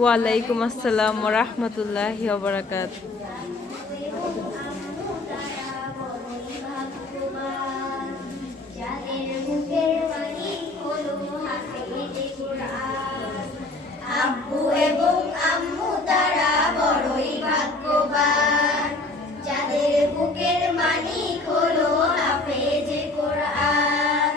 ওয়ালাইকুম আসসালাম ওয়া রাহমাতুল্লাহি ওয়া বারাকাতুহু। আব্বু এবং আম্মু তারা বড়ই ভাগ্যবান, যাদের বুকের মালিক হলো হাফেজে কোরআন।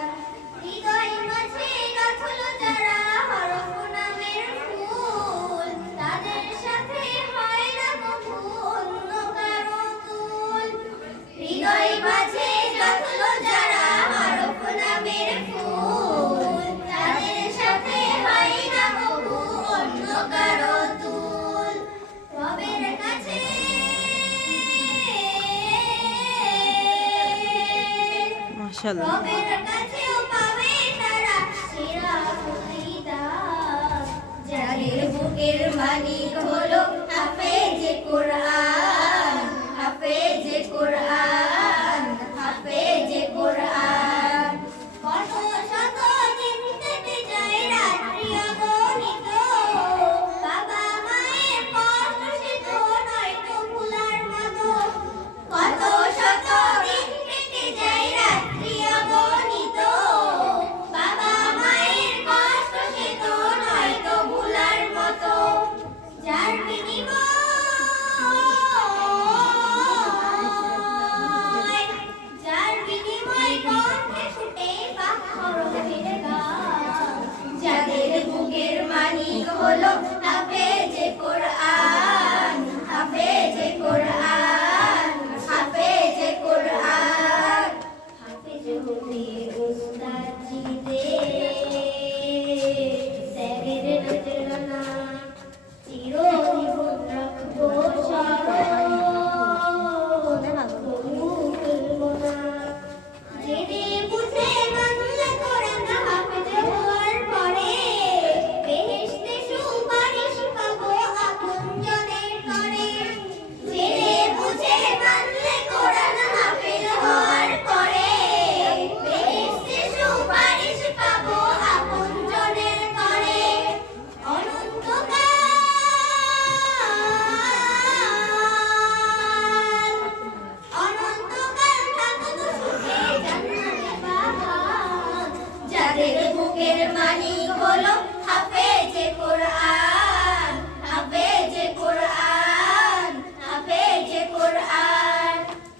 হৃদয় মাঝে গাঁথলো যারা হরফ নামের ফুল, তাদের সাথে হয় না কভু অন্য কারো তুল। হৃদয় মাঝে গাঁথলো যারা হরফ নামের ফুল, তাদের সাথে হয় না কভু অন্য কারো তুল। রবের কাছে মাশাআল্লাহ। রবের কাছেও পাবে তারা সেরা প্রতিদান, যাদের বুকের মালিক হলো হাফেজে কোরআন, হাফেজে কোরআন, হাফেজে কোরআন। কত শত দিন কেটে যায় রাত্রি অগণিত, বাবা মায়ের কষ্ট সে তো নয়তো ভুলার মতো। কত শত দিন কেটে যায় রাত্রি অগণিত, বাবা মায়ের কষ্ট সে তো নয়তো ভুলার মতো। যার বিনিময় কণ্ঠে ফুটে পাখরের গান, যাদের বুকের মালিক হলো হাফেজে কোরআন, হাফেজে কোরআন, হাফেজে কোরআন। হাফেজ হতে উস্তাদ জিতে ত্যাগের নজরানা, চিরজীবন রাখবো স্মরণ, তবু ভুলবো না। জেনে বুঝে মানলে কোরআন হাফেজ হওয়ার পরে, বেহেশতে সুপারিশ পাবো আপনজনের তরে। জেনে বুঝে মানলে কোরআন হাফেজ হওয়ার পরে, বেহেশতে সুপারিশ পাবো আপনজনের তরে। অনন্তকাল থাকবো সুখে জান্নাতে বাহার, যাদের বুকের মালিক হলো হাফেজে কোরআন, হাফেজে কোরআন, হাফেজে কোরআন।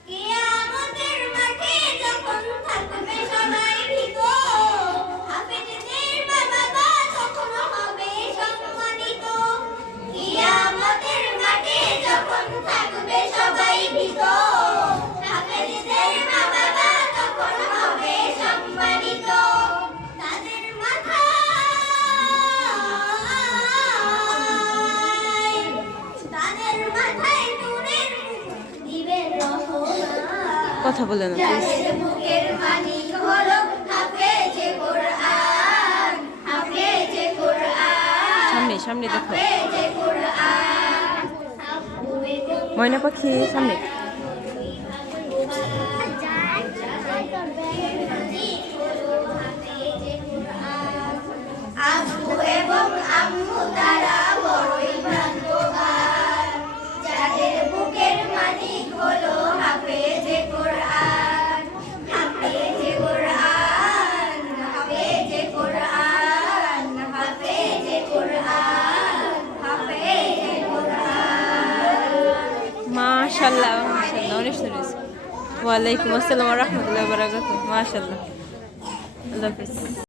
কিয়ামতের মাঠে যখন থাকবে সবাই ভীত, হাফেজদের মা-বাবা তখন হবে সম্মানিত। কিয়ামতের মাঠে যখন থাকবে সবাই ভীত, হাফেজদের মা-বাবা তখন হবে সম্মানিত। তাদের মাথায় নূরের মুকুট দিবেন রহমান, কথা বলে না প্লিজ। যাদের বুকের মালিক হলো হাফেজে কোরআন, হাফেজে কোরআন, সামনে সামনে দেখো, হাফেজে কোরআন। আব্বু এবং ময়না পাখি সামনে। আব্বু এবং আম্মু তারা বড়ই ভাগ্যবান, যাদের বুকের মালিক হলো হাফেজে কোরআন, হাফেজে কোরআন, হাফেজে কোরআন, হাফেজে কোরআন, হাফেজে কোরআন। মাশাআল্লাহ মাশাআল্লাহ, অনেক সুন্দর। ওয়ালাইকুম আসসালাম ওয়া রাহমাতুল্লাহি ওয়া বারাকাতুহু। মাশাআল্লাহ, আল্লাহ হাফেজ।